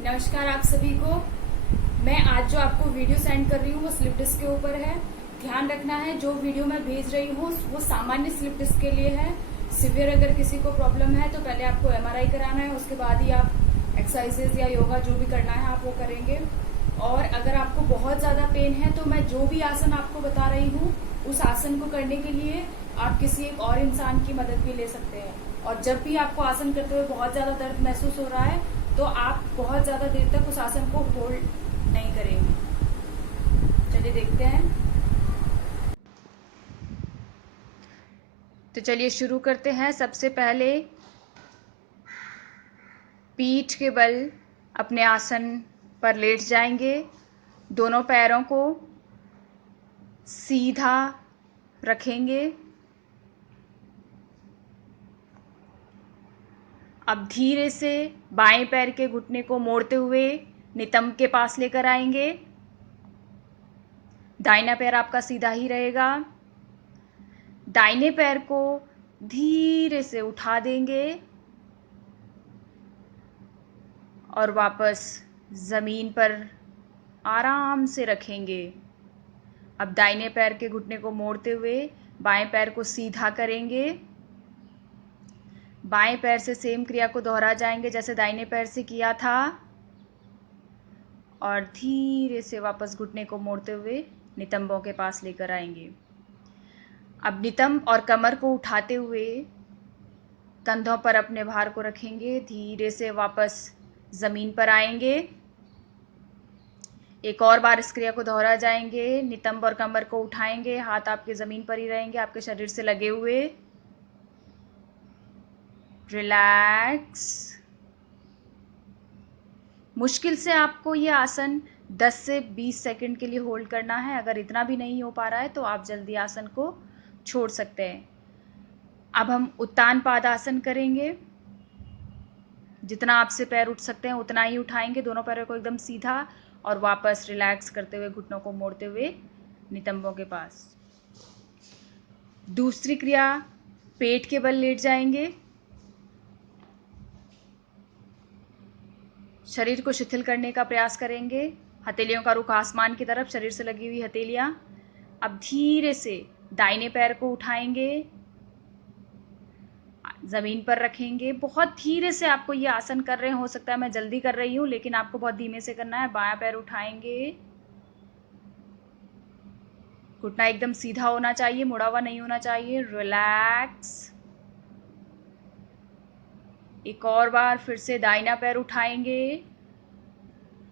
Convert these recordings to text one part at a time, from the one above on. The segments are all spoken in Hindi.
नमस्कार आप सभी को। मैं आज जो आपको वीडियो सेंड कर रही हूँ वो स्लिप डिस्क के ऊपर है। ध्यान रखना है जो वीडियो मैं भेज रही हूँ वो सामान्य स्लिप डिस्क के लिए है। सिवियर अगर किसी को प्रॉब्लम है तो पहले आपको एमआरआई कराना है, उसके बाद ही आप एक्सरसाइजेज या योगा जो भी करना है आप वो करेंगे। और अगर आपको बहुत ज्यादा पेन है तो मैं जो भी आसन आपको बता रही हूँ उस आसन को करने के लिए आप किसी एक और इंसान की मदद भी ले सकते हैं। और जब भी आपको आसन करते हुए बहुत ज्यादा दर्द महसूस हो रहा है तो आप बहुत ज्यादा देर तक उस आसन को होल्ड नहीं करेंगे। चलिए देखते हैं। तो चलिए शुरू करते हैं। सबसे पहले पीठ के बल अपने आसन पर लेट जाएंगे। दोनों पैरों को सीधा रखेंगे। अब धीरे से बाएं पैर के घुटने को मोड़ते हुए नितंब के पास लेकर आएंगे। दाहिना पैर आपका सीधा ही रहेगा। दाहिने पैर को धीरे से उठा देंगे और वापस जमीन पर आराम से रखेंगे। अब दाहिने पैर के घुटने को मोड़ते हुए बाएं पैर को सीधा करेंगे। बाएं पैर से सेम क्रिया को दोहरा जाएंगे जैसे दाहिने पैर से किया था और धीरे से वापस घुटने को मोड़ते हुए नितंबों के पास लेकर आएंगे। अब नितंब और कमर को उठाते हुए कंधों पर अपने भार को रखेंगे। धीरे से वापस जमीन पर आएंगे। एक और बार इस क्रिया को दोहरा जाएंगे। नितंब और कमर को उठाएंगे, हाथ आपके जमीन पर ही रहेंगे, आपके शरीर से लगे हुए। रिलैक्स। मुश्किल से आपको ये आसन 10 से 20 सेकंड के लिए होल्ड करना है। अगर इतना भी नहीं हो पा रहा है तो आप जल्दी आसन को छोड़ सकते हैं। अब हम उत्तान पादासन करेंगे। जितना आपसे पैर उठ सकते हैं उतना ही उठाएंगे, दोनों पैरों को एकदम सीधा और वापस रिलैक्स करते हुए घुटनों को मोड़ते हुए नितंबों के पास। दूसरी क्रिया, पेट के बल लेट जाएंगे। शरीर को शिथिल करने का प्रयास करेंगे। हथेलियों का रुख आसमान की तरफ, शरीर से लगी हुई हथेलियां। अब धीरे से दाहिने पैर को उठाएंगे, जमीन पर रखेंगे। बहुत धीरे से आपको ये आसन कर रहे हैं, हो सकता है मैं जल्दी कर रही हूँ लेकिन आपको बहुत धीमे से करना है। बायां पैर उठाएंगे, घुटना एकदम सीधा होना चाहिए, मुड़ा हुआ नहीं होना चाहिए। रिलैक्स। एक और बार फिर से दाहिना पैर उठाएंगे,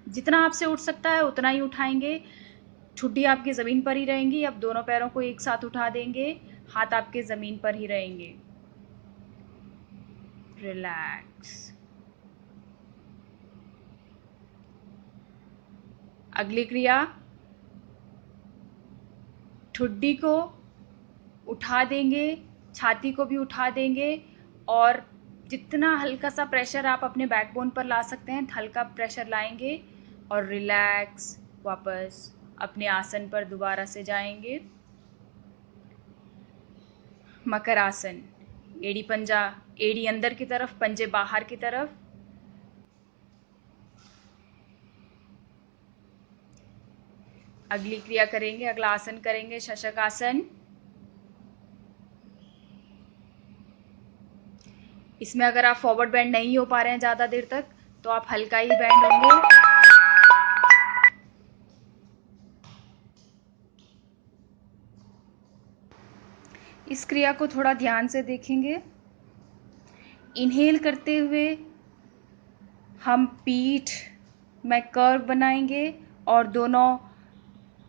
जितना आपसे उठ सकता है उतना ही उठाएंगे। ठुड्डी आपकी जमीन पर ही रहेंगी। अब दोनों पैरों को एक साथ उठा देंगे, हाथ आपके जमीन पर ही रहेंगे। रिलैक्स। अगली क्रिया, ठुड्डी को उठा देंगे, छाती को भी उठा देंगे और जितना हल्का सा प्रेशर आप अपने बैकबोन पर ला सकते हैं हल्का प्रेशर लाएंगे और रिलैक्स वापस अपने आसन पर दोबारा से जाएंगे। मकर आसन। एड़ी पंजा, एड़ी अंदर की तरफ, पंजे बाहर की तरफ। अगली क्रिया करेंगे, अगला आसन करेंगे शशक आसन। इसमें अगर आप फॉरवर्ड बेंड नहीं हो पा रहे हैं ज़्यादा देर तक तो आप हल्का ही बेंड होंगे। इस क्रिया को थोड़ा ध्यान से देखेंगे। इनहेल करते हुए हम पीठ में कर्व बनाएंगे और दोनों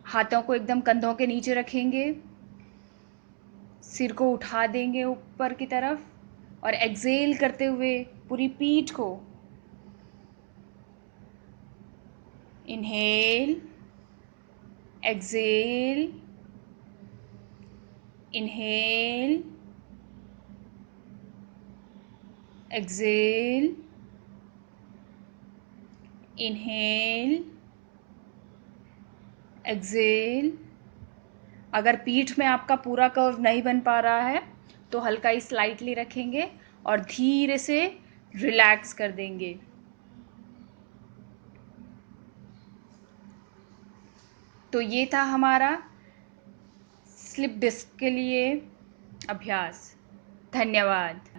हाथों को एकदम कंधों के नीचे रखेंगे। सिर को उठा देंगे ऊपर की तरफ और एक्सहेल करते हुए पूरी पीठ को inhale, exhale, inhale, exhale, inhale, exhale. अगर पीठ में आपका पूरा कर्व नहीं बन पा रहा है तो हल्का ही स्लाइटली रखेंगे और धीरे से रिलैक्स कर देंगे। तो ये था हमारा स्लिप डिस्क के लिए अभ्यास। धन्यवाद।